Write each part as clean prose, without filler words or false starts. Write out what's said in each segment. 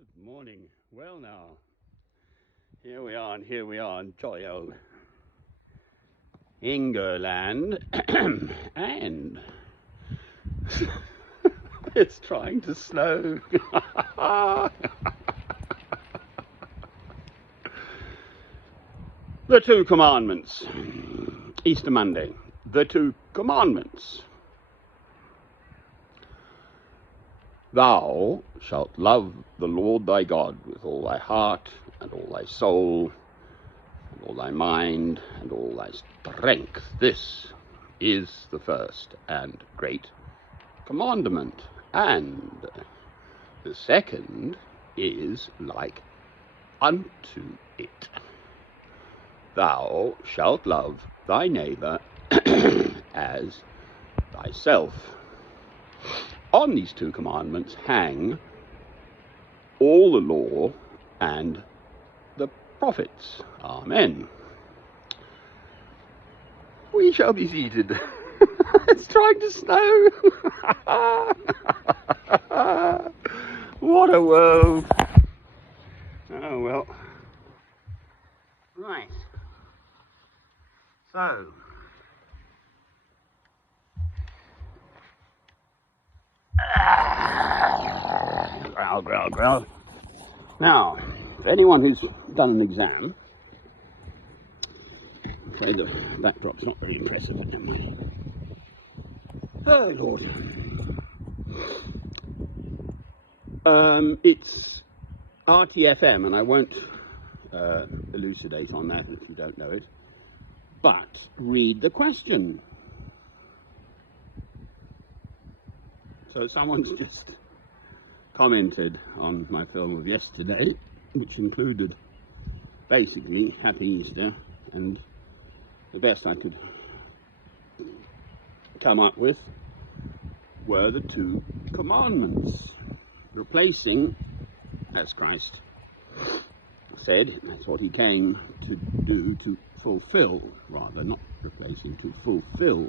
Good morning. Well now, here we are in jolly old Ingerland and it's trying to snow. The Two Commandments. Easter Monday. The Two Commandments. Thou shalt love the Lord thy God with all thy heart and all thy soul and all thy mind and all thy strength. This is the first and great commandment. And the second is like unto it. Thou shalt love thy neighbour as thyself. On these two commandments hang all the law and the prophets. Amen. We shall be seated. It's trying to snow. What a world. Oh well. Right. So. Growl, growl, growl. Now, for anyone who's done an exam, I'm afraid the backdrop's not very impressive, but never mind. Oh, Lord. It's RTFM, and I won't elucidate on that if you don't know it, but read the question. So someone's just commented on my film of yesterday, which included basically Happy Easter, and the best I could come up with were the two commandments, replacing, as Christ said, that's what he came to do, to fulfill, rather, not replacing, to fulfill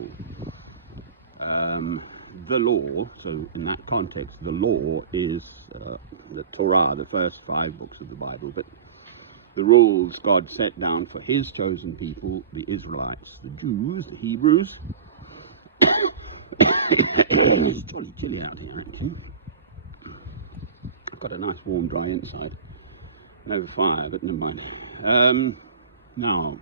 the law. So in that context, the law is the Torah, the first 5 books of the Bible, but the rules God set down for his chosen people, the Israelites, the Jews, the Hebrews. It's jolly chilly out here, actually. I've got a nice warm dry inside. No fire, but never mind. Now,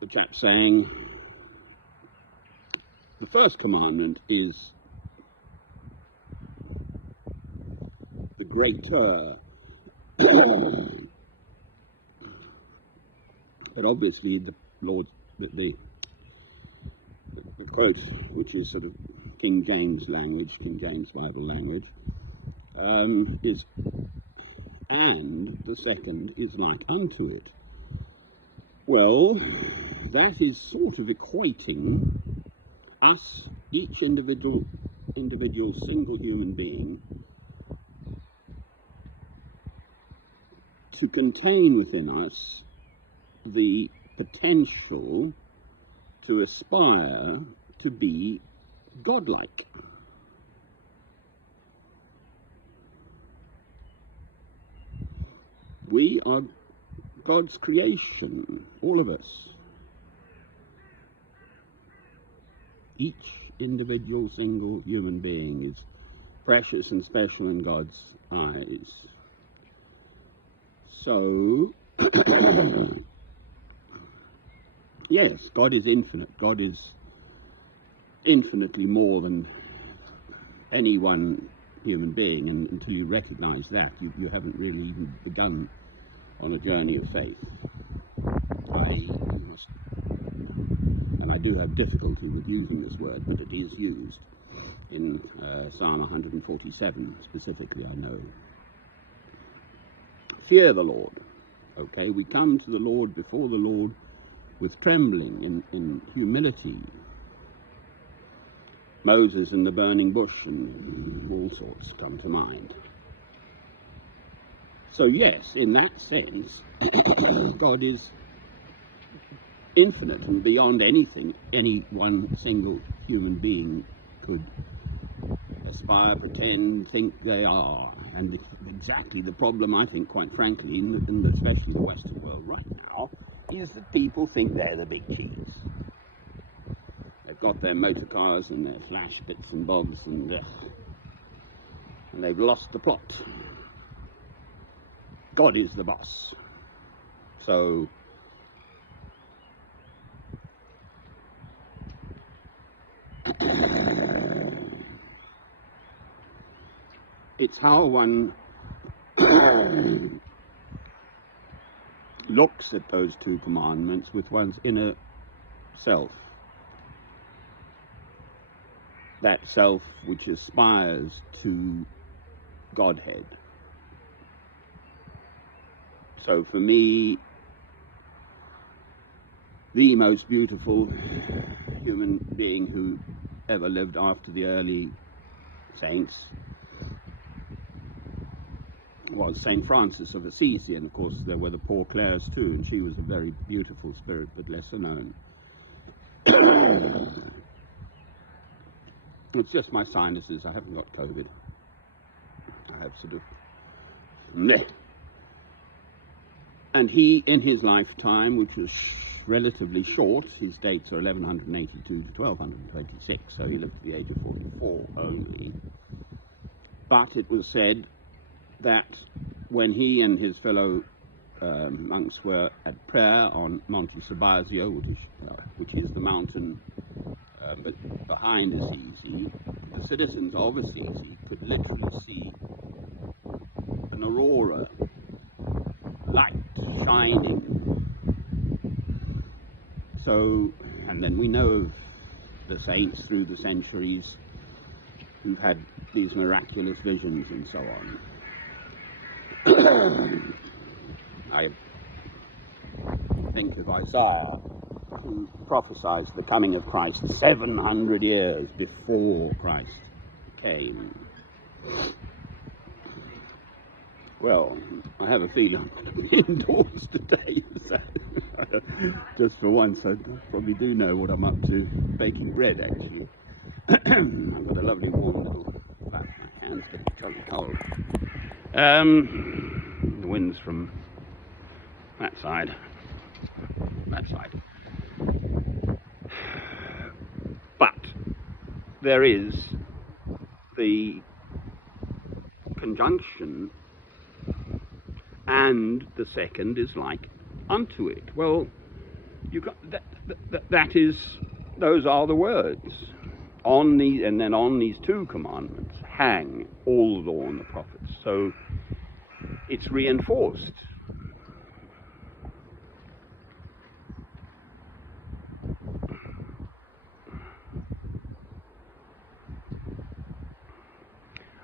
the chap saying the first commandment is the greater, but obviously the Lord, the quote, which is sort of King James language, King James Bible language, is, and the second is like unto it. Well, that is sort of equating us, each individual single human being, to contain within us the potential to aspire to be godlike. We are God's creation, all of us. Each individual single human being is precious and special in God's eyes. So, yes, God is infinite. God is infinitely more than any one human being, and until you recognize that, you haven't really even begun on a journey of faith. And I do have difficulty with using this word, but it is used in Psalm 147 specifically, I know. Fear the Lord. Okay, we come to the Lord, before the Lord, with trembling and humility. Moses and the burning bush and all sorts come to mind. So yes, in that sense, God is infinite and beyond anything any one single human being could aspire, pretend, think they are. And exactly the problem, I think, quite frankly, in especially the Western world right now, is that people think they're the big cheese. They've got their motor cars and their flash bits and bobs, and they've lost the plot. God is the boss. So it's how one looks at those two commandments with one's inner self. That self which aspires to Godhead. So for me, the most beautiful human being who ever lived after the early saints was St. Francis of Assisi, and of course there were the Poor Clares too, and she was a very beautiful spirit but lesser known. It's just my sinuses. I haven't got COVID. I have sort of meh. And he, in his lifetime, which was relatively short, his dates are 1182 to 1226, so he lived to the age of 44 only. But it was said that when he and his fellow monks were at prayer on Monte Sabazio, which is the mountain but behind Assisi, the citizens of Assisi could literally see an aurora, light shining. So, and then we know of the saints through the centuries who've had these miraculous visions and so on. I think of Isaiah, who prophesies the coming of Christ 700 years before Christ came. Well, I have a feeling I'm going to be indoors today, so just for once I probably do know what I'm up to, baking bread actually. I've got a lovely warm little flat, my hands get totally cold. The wind's from that side. But there is the conjunction, and the second is like unto it. Well, you got that is, those are the words. On these, and then on these two commandments hang all the law and the prophets. So it's reinforced.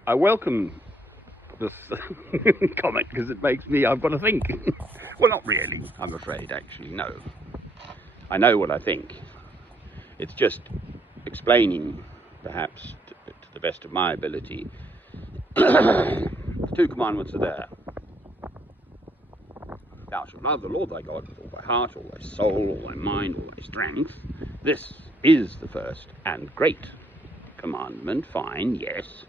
I welcome this comment because it makes me, I've got to think. Well, not really, I'm afraid, actually, no. I know what I think. It's just explaining, perhaps, to the best of my ability. The two commandments are there. Thou shalt love the Lord thy God with all thy heart, all thy soul, all thy mind, all thy strength. This is the first and great commandment. Fine, yes.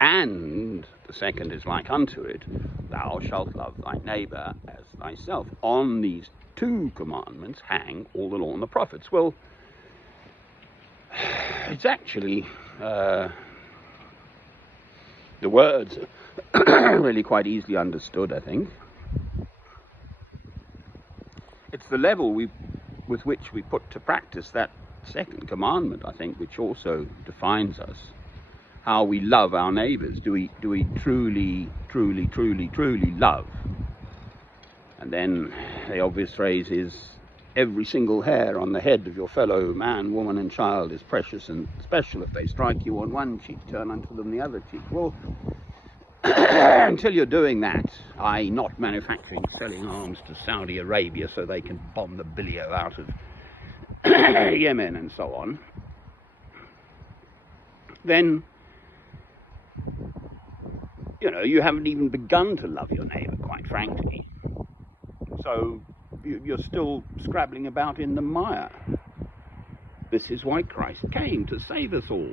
And the second is like unto it, thou shalt love thy neighbour as thyself. On these two commandments hang all the law and the prophets. Well, it's actually, the words are really quite easily understood, I think. It's the level with which we put to practice that second commandment, I think, which also defines us. How we love our neighbours. Do we truly love? And then the obvious phrase is, every single hair on the head of your fellow man, woman and child is precious and special. If they strike you on one cheek, turn unto them the other cheek. Well, until you're doing that, i.e. not manufacturing, selling arms to Saudi Arabia so they can bomb the bilio out of Yemen and so on, then you haven't even begun to love your neighbour, quite frankly. So you're still scrabbling about in the mire. This is why Christ came, to save us all.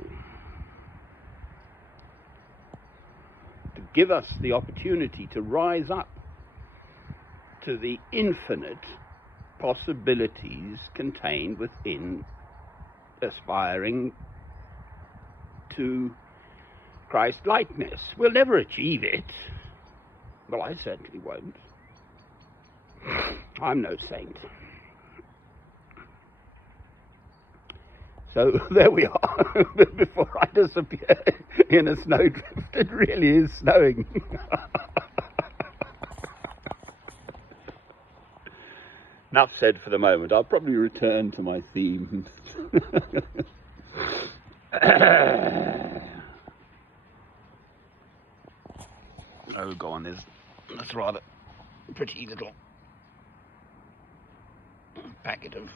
give us the opportunity to rise up to the infinite possibilities contained within aspiring to Christ-likeness. We'll never achieve it. Well, I certainly won't. I'm no saint. So there we are, before I disappear in a snowdrift. It really is snowing. Enough said for the moment. I'll probably return to my theme. Oh, go on, that's rather pretty little packet of